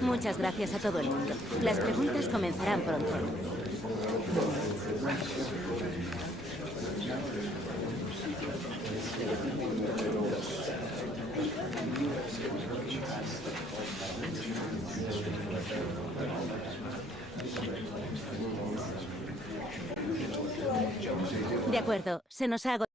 Muchas gracias a todo el mundo. Las preguntas comenzarán pronto. De acuerdo, se nos ha agotado.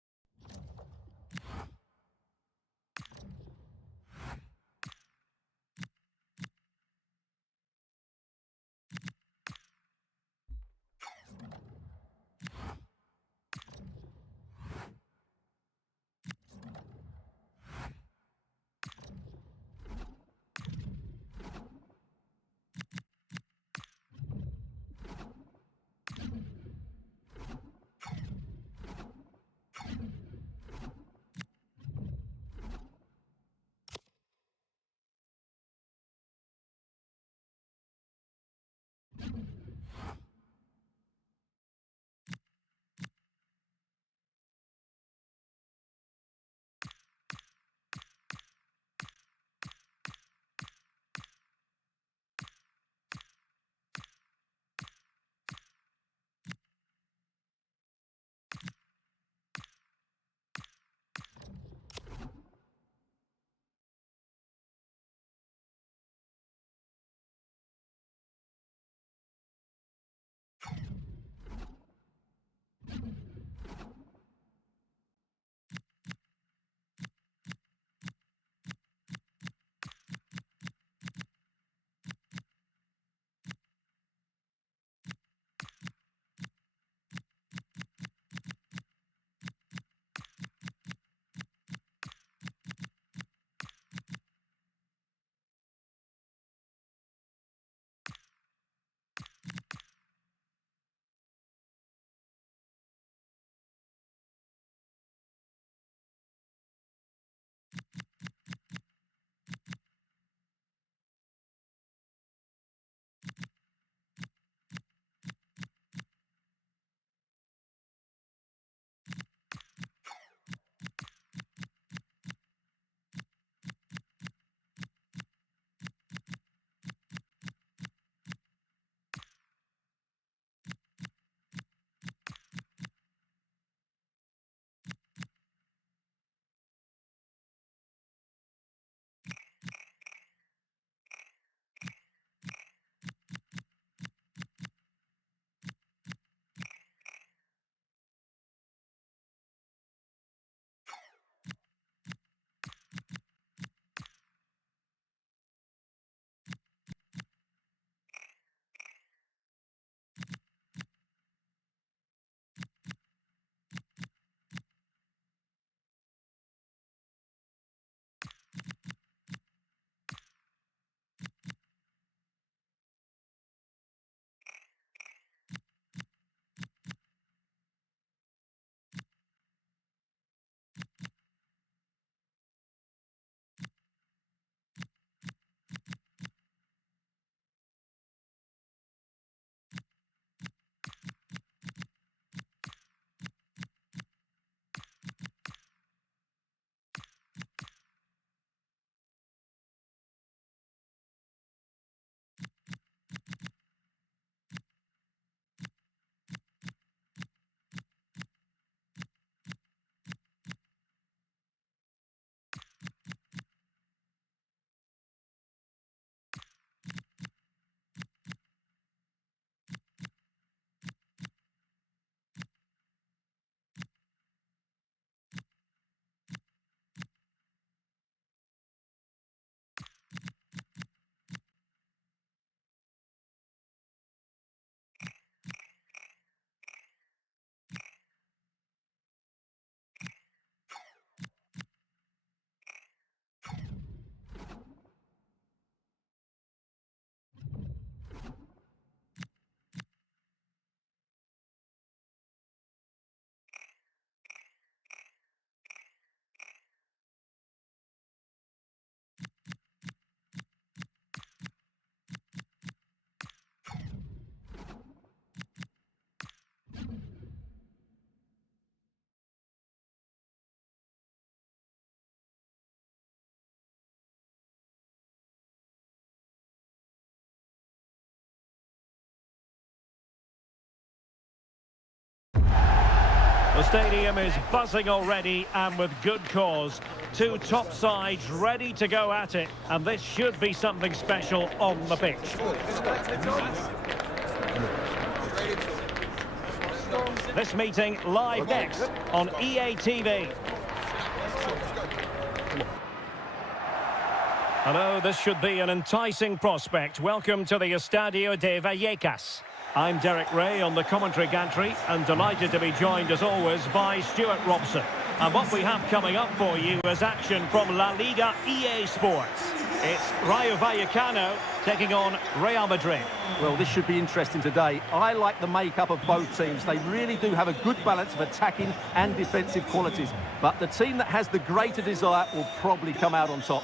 The stadium is buzzing already, and with good cause. Two top sides ready to go at it, and this should be something special on the pitch. This meeting live next on EA TV. Hello, this should be an enticing prospect. Welcome to the Estadio de Vallecas. I'm Derek Ray on the commentary gantry, and delighted to be joined as always by Stuart Robson. And what we have coming up for you is action from La Liga EA Sports. It's Rayo Vallecano taking on Real Madrid. Well, this should be interesting today. I like the makeup of both teams. They really do have a good balance of attacking and defensive qualities. But the team that has the greater desire will probably come out on top.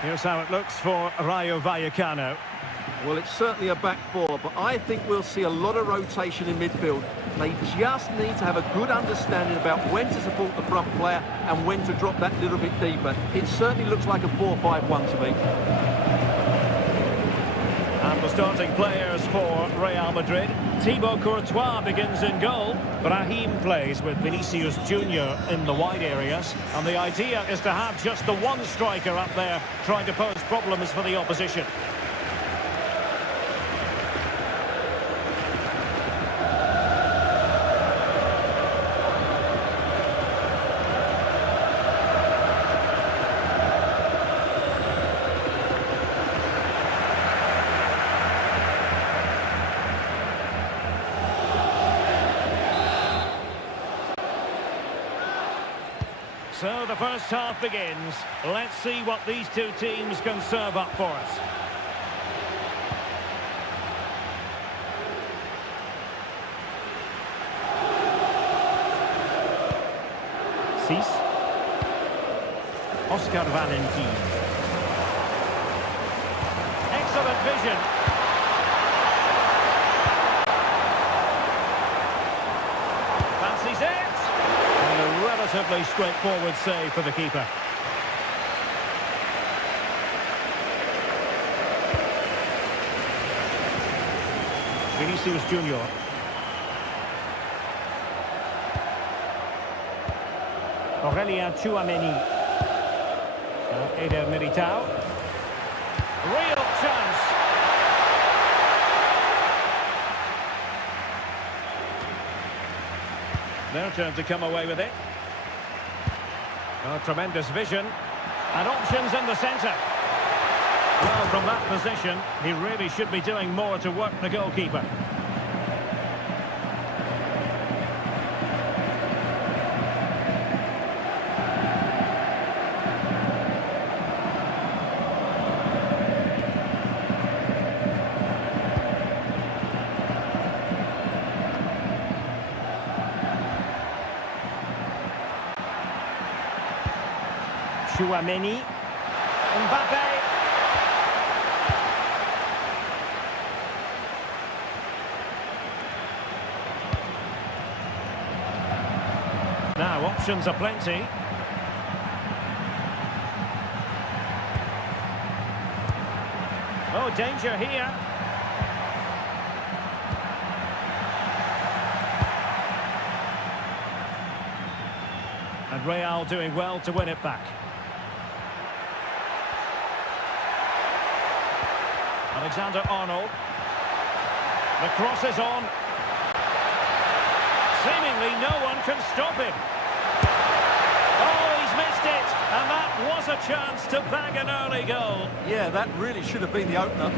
Here's how it looks for Rayo Vallecano. Well, it's certainly a back four, but I think we'll see a lot of rotation in midfield. They just need to have a good understanding about when to support the front player and when to drop that little bit deeper. It certainly looks like a 4-5-1 to me. And the starting players for Real Madrid. Thibaut Courtois begins in goal. Brahim plays with Vinicius Junior in the wide areas. And the idea is to have just the one striker up there trying to pose problems for the opposition. So the first half begins. Let's see what these two teams can serve up for us. Cis. Oscar Valentin. Excellent vision. Fancies it. A relatively straightforward save for the keeper. Vinicius Junior. Aurelien Tchouameni. Eder Militao. Real chance. Their turn to come away with it. Oh, tremendous vision. And options in the centre. Well, from that position, he really should be doing more to work the goalkeeper. Tchouameni. Mbappe. Now, options are plenty. Oh, danger here. And Real doing well to win it back. Alexander-Arnold. The cross is on. Seemingly no one can stop him. Oh, he's missed it. And that was a chance to bag an early goal. Yeah, that really should have been the opener.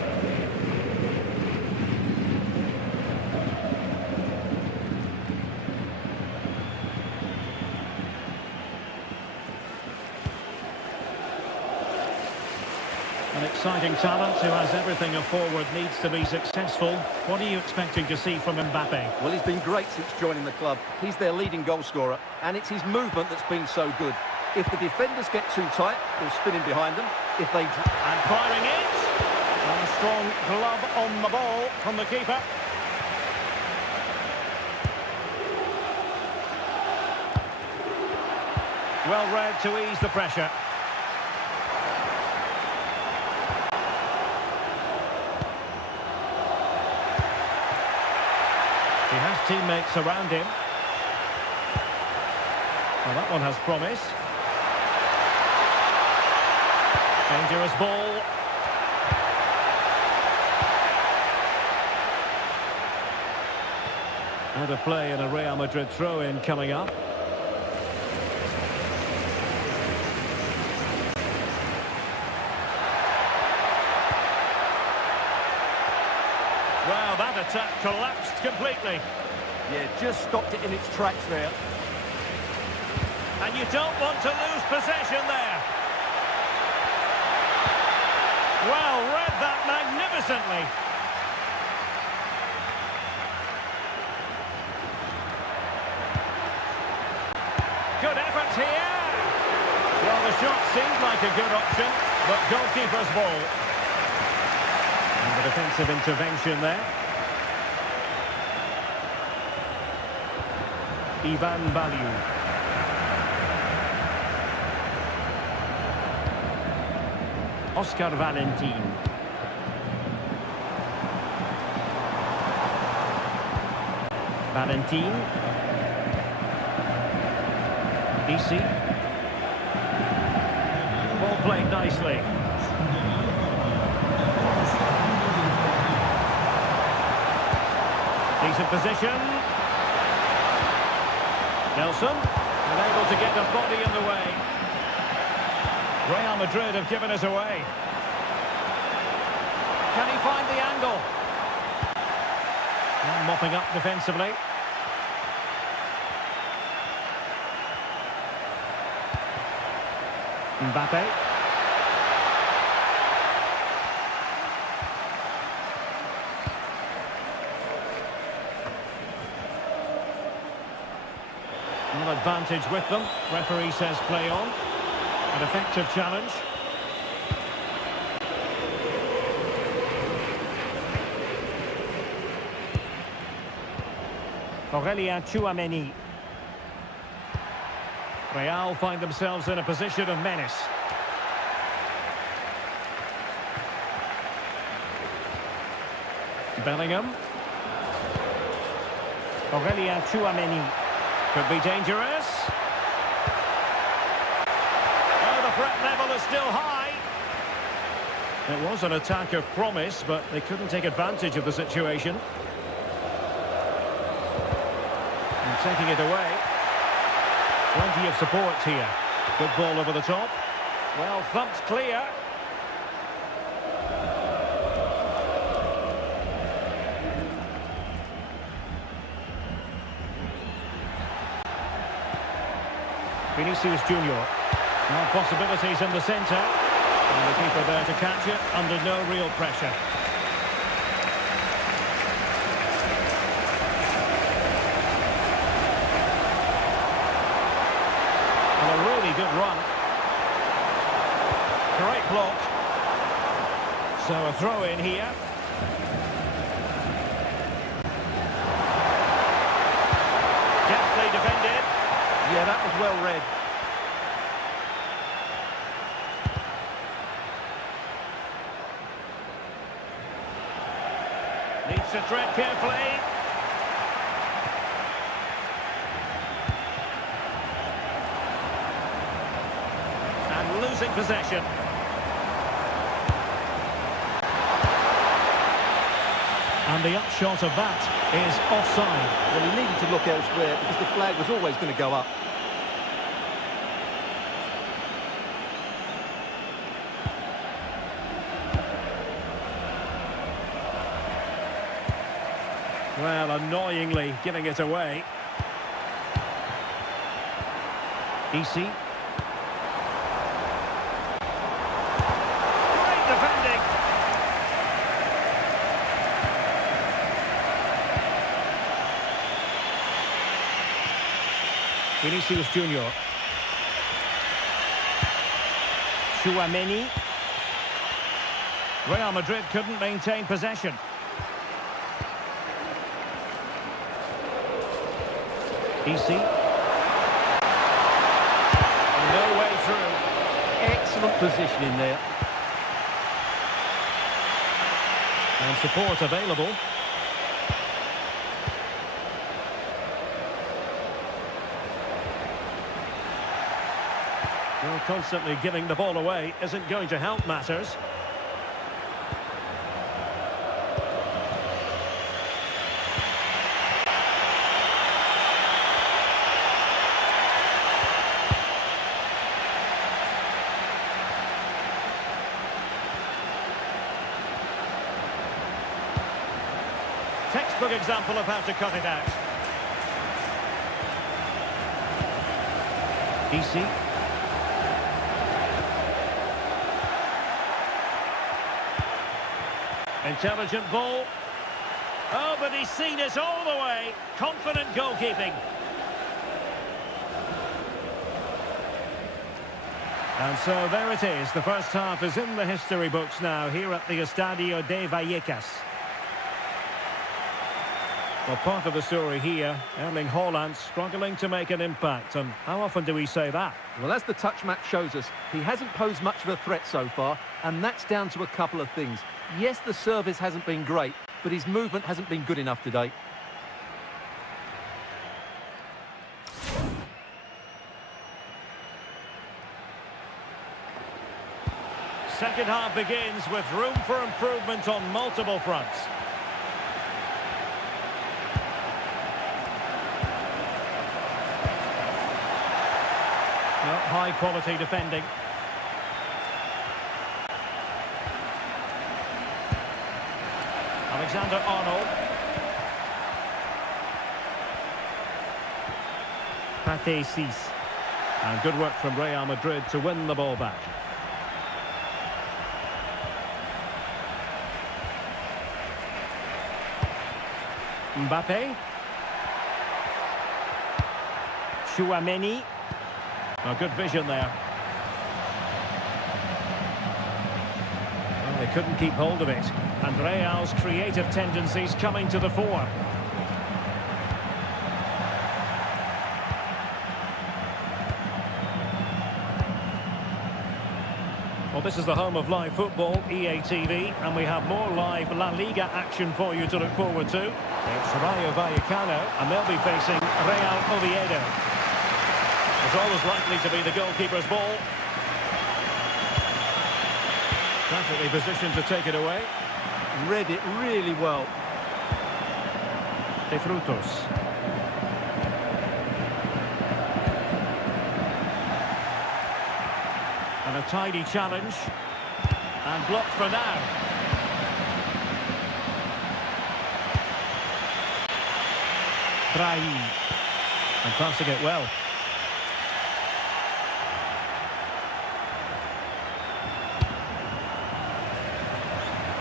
exciting talent who has everything a forward needs to be successful. What are you expecting to see from Mbappe? Well, he's been great since joining the club. He's their leading goal scorer, and it's his movement that's been so good. If the defenders get too tight, he'll spin in behind them. If they... And firing it! And a strong glove on the ball from the keeper. Well read to ease the pressure. He has teammates around him. Well, that one has promise. Dangerous ball. Out of play and a Real Madrid throw-in coming up. Well, that attack collapsed completely. Yeah, just stopped it in its tracks there. And you don't want to lose possession there. Well, read that magnificently. Good effort here. Well, the shot seemed like a good option, but goalkeeper's ball. And the defensive intervention there. Ivan Baliu. Oscar Valentin. Valentin. Easy. Ball played nicely. Decent position. Nelson, unable to get the body in the way. Real Madrid have given us away. Can he find the angle? And mopping up defensively. Mbappe. Well, advantage with them. Referee says play on. An effective challenge. Aurélien Tchouaméni. Real find themselves in a position of menace. Bellingham. Aurélien Tchouaméni. Could be dangerous. Oh, the threat level is still high. It was an attack of promise, but they couldn't take advantage of the situation. And taking it away. Plenty of support here. Good ball over the top. Well, thumped clear. Vinicius Junior. Now possibilities in the centre. And the keeper there to catch it under no real pressure. And a really good run. Great block. So a throw in here. Deftly defended. Yeah, that was well read. Needs to tread carefully. And losing possession. And the upshot of that is offside. Well, he needed to look elsewhere because the flag was always going to go up. Well, annoyingly giving it away. Easy. Great defending. Vinicius Junior. Tchouaméni. Real Madrid couldn't maintain possession. Easy. No way through. Excellent positioning there. And support available. Well, constantly giving the ball away isn't going to help matters. Textbook example of how to cut it out. Easy. Intelligent ball. Oh, but he's seen it all the way. Confident goalkeeping. And so there it is. The first half is in the history books now here at the Estadio de Vallecas. Well, part of the story here, Erling Haaland struggling to make an impact. And how often do we say that? Well, as the touch map shows us, he hasn't posed much of a threat so far, and that's down to a couple of things. Yes, the service hasn't been great, but his movement hasn't been good enough today. Second half begins with room for improvement on multiple fronts. High quality defending. Alexander-Arnold. Pate Cis. And good work from Real Madrid to win the ball back. Mbappe. Tchouaméni. Oh, good vision there. Well, they couldn't keep hold of it. And Real's creative tendencies coming to the fore. Well, this is the home of live football, EA TV, and we have more live La Liga action for you to look forward to. It's Rayo Vallecano, and they'll be facing Real Oviedo. It's always likely to be the goalkeeper's ball. Perfectly positioned to take it away. Read it really well. De Frutos. And a tidy challenge. And blocked for now. Trahi. And passing it well.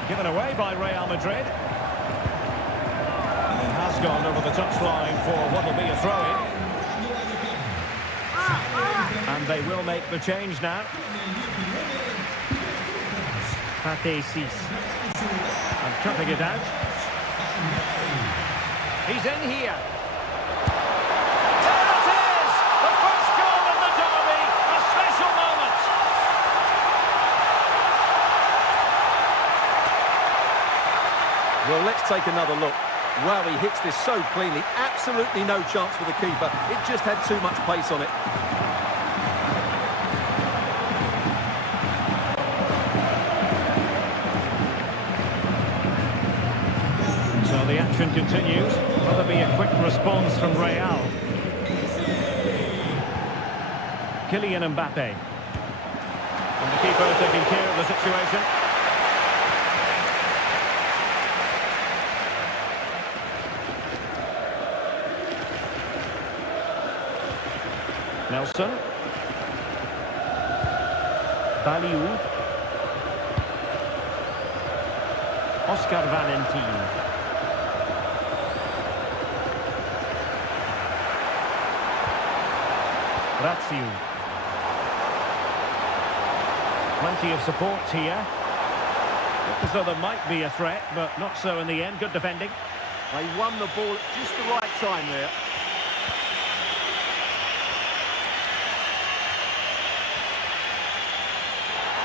Given away by Real Madrid. And it has gone over the touchline for what will be a throw-in. And they will make the change now. Pate Cis. And cutting it out. He's in here. There it is! The first goal in the derby. A special moment. Well, let's take another look. Wow, he hits this so cleanly. Absolutely no chance for the keeper. It just had too much pace on it. So the action continues. Will there be a quick response from Real? Kylian Mbappe. And the keeper taking care of the situation. Nelson. Baliou. Oscar Valentin. Razziu. Plenty of support here. Looked as though there might be a threat, but not so in the end. Good defending. They won the ball at just the right time there.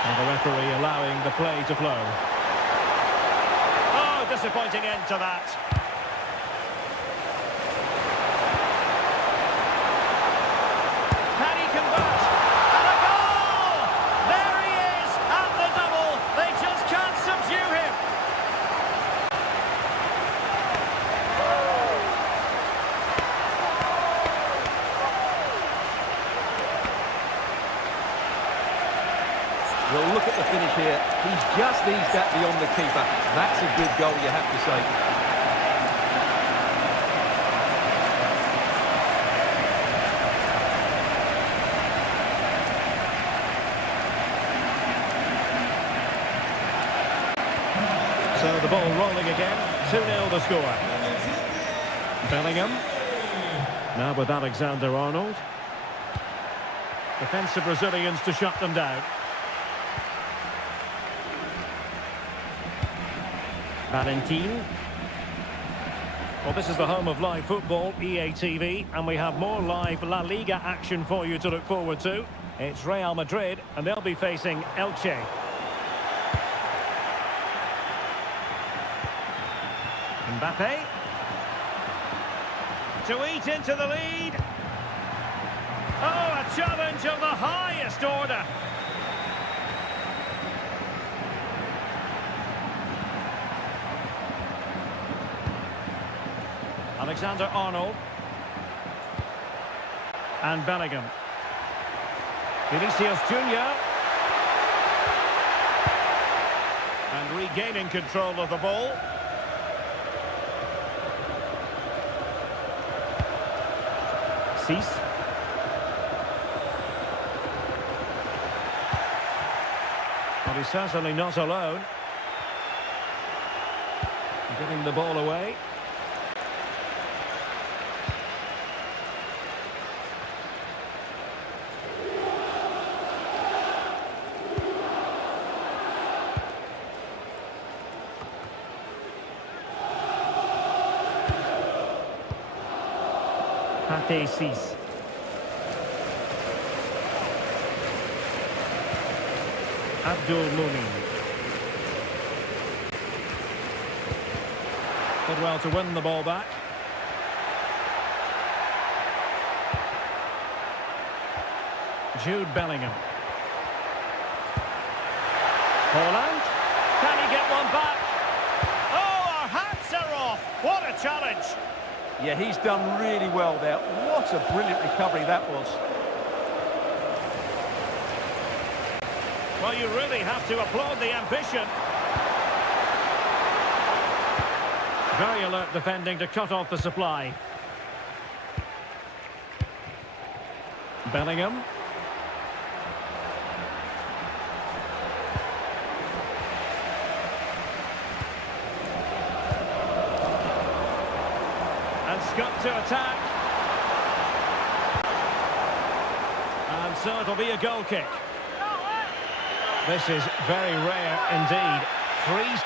And the referee allowing the play to flow. Oh, disappointing end to that. Can he convert? And a goal! There he is at the double. They just can't subdue him. Well, look at the finish here. He's just eased that beyond the keeper. That's a good goal, you have to say. So the ball rolling again. 2-0 the score. Bellingham. Now with Alexander-Arnold. Defensive Brazilians to shut them down. Valentin. Well, this is the home of live football, EA TV, and we have more live La Liga action for you to look forward to. It's Real Madrid, and they'll be facing Elche. Mbappe. To eat into the lead. Oh, a challenge of the highest order. Alexander-Arnold. And Bellingham. Vinicius Junior. And regaining control of the ball. Cease. Well, he's certainly not alone. Giving the ball away. Pate Cease. Abdul Mumin. Did well to win the ball back. Jude Bellingham. Holland. Can he get one back? Oh, our hats are off. What a challenge. Yeah, he's done really well there. What a brilliant recovery that was. Well, you really have to applaud the ambition. Very alert defending to cut off the supply. Bellingham. And Scott to attack. And so it'll be a goal kick. This is very rare indeed. Three.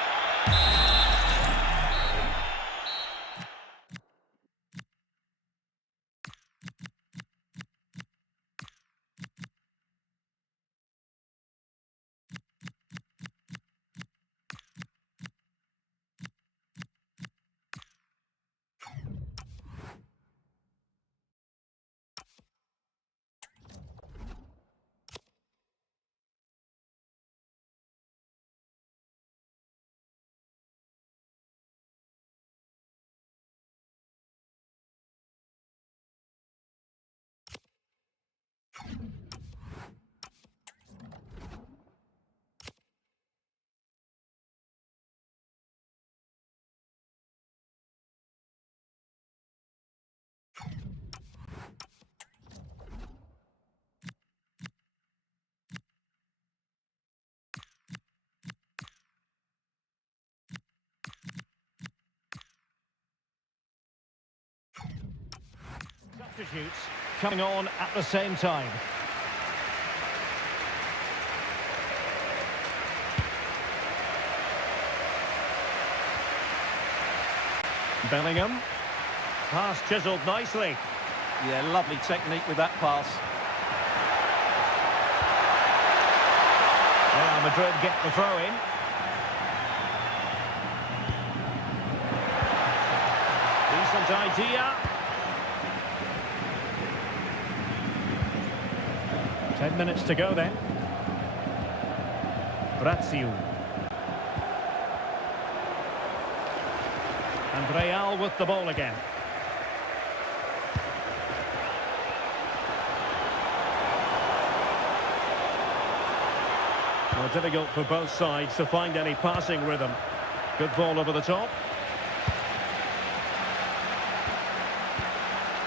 Substitutes. coming on at the same time. Bellingham. Pass chiselled nicely. Yeah, lovely technique with that pass. Real Madrid get the throw in. Decent idea. 10 minutes to go then. Razziu. And Real with the ball again. Well, difficult for both sides to find any passing rhythm. Good ball over the top.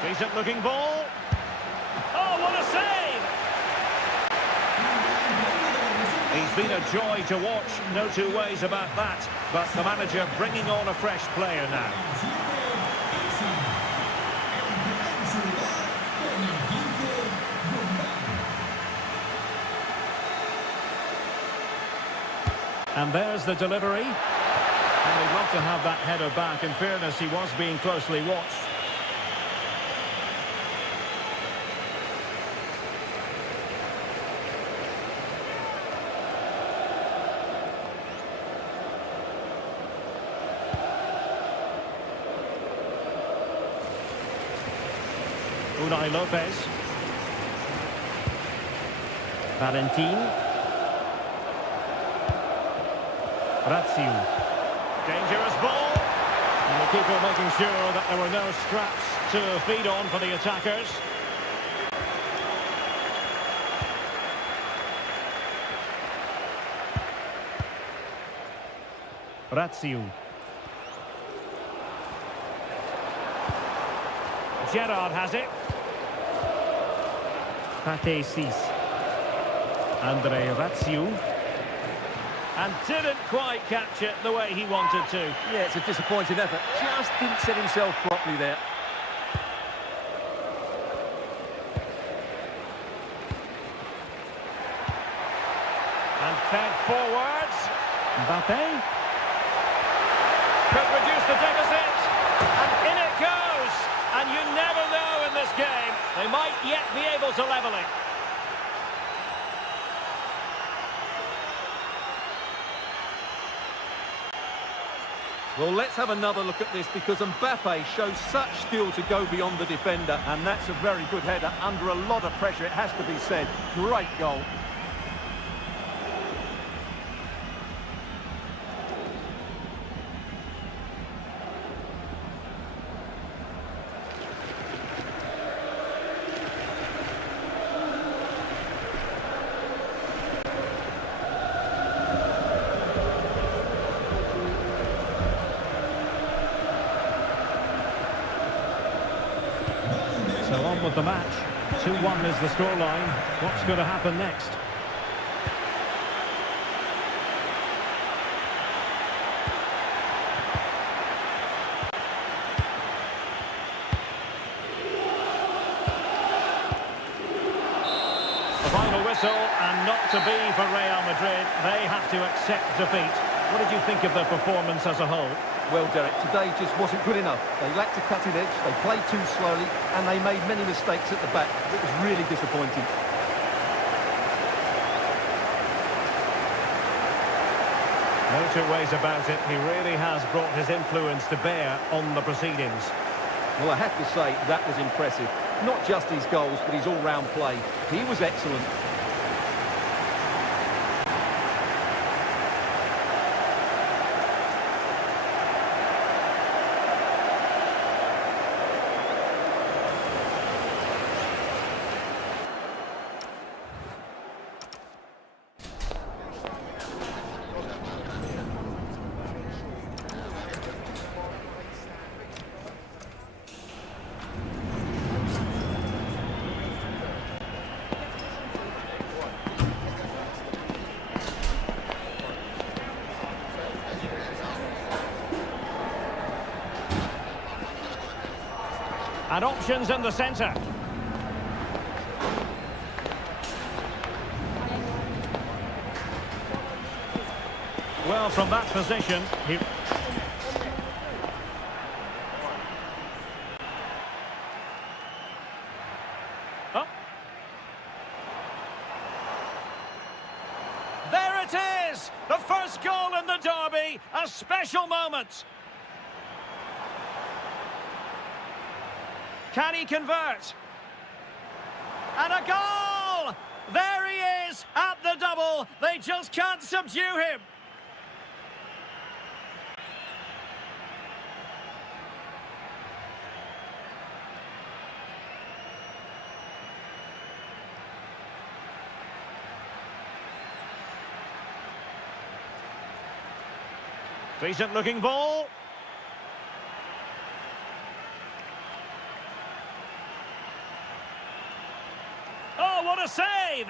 Decent looking ball. Oh, what a save! He's been a joy to watch, no two ways about that. But the manager bringing on a fresh player now. And there's the delivery. And they'd love to have that header back. In fairness, he was being closely watched. Unai Lopez. Valentin. Razziu. Dangerous ball. And the keeper making sure that there were no scraps to feed on for the attackers. Razziu. Gerrard has it. Pate Cis. Andre Razziu. And didn't quite catch it the way he wanted to. Yeah, it's a disappointing effort. Just didn't set himself properly there. And fed forwards. Mbappe. Could reduce the deficit. And in it goes. And you never know in this game. They might yet be able to level it. Well, let's have another look at this because Mbappe shows such skill to go beyond the defender, and that's a very good header under a lot of pressure, it has to be said. Great goal. So on with the match. 2-1 is the scoreline. What's going to happen next? The final whistle, and not to be for Real Madrid. They have to accept defeat. What did you think of their performance as a whole? Well, Derek, today just wasn't good enough. They lacked a cutting edge, they played too slowly, and they made many mistakes at the back. It was really disappointing. No two ways about it. He really has brought his influence to bear on the proceedings. Well, I have to say, that was impressive. Not just his goals, but his all-round play. He was excellent. And options in the centre. Well, from that position, he... Oh. There it is! The first goal in the derby, a special moment. Can he convert? And a goal! There he is at the double. They just can't subdue him. Decent looking ball. Oh, what a save!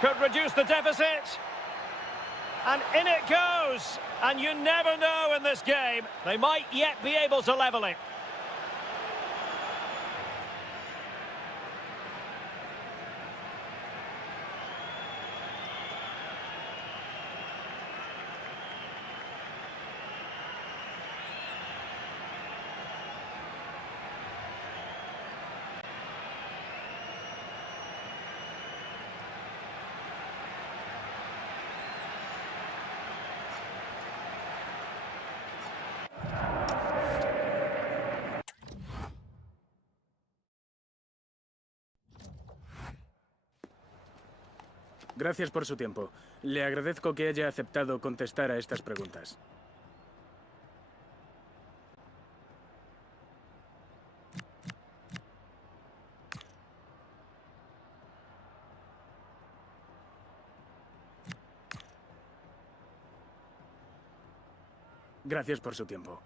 Could reduce the deficit. And in it goes. And you never know in this game. They might yet be able to level it. Gracias por su tiempo. Le agradezco que haya aceptado contestar a estas preguntas. Gracias por su tiempo.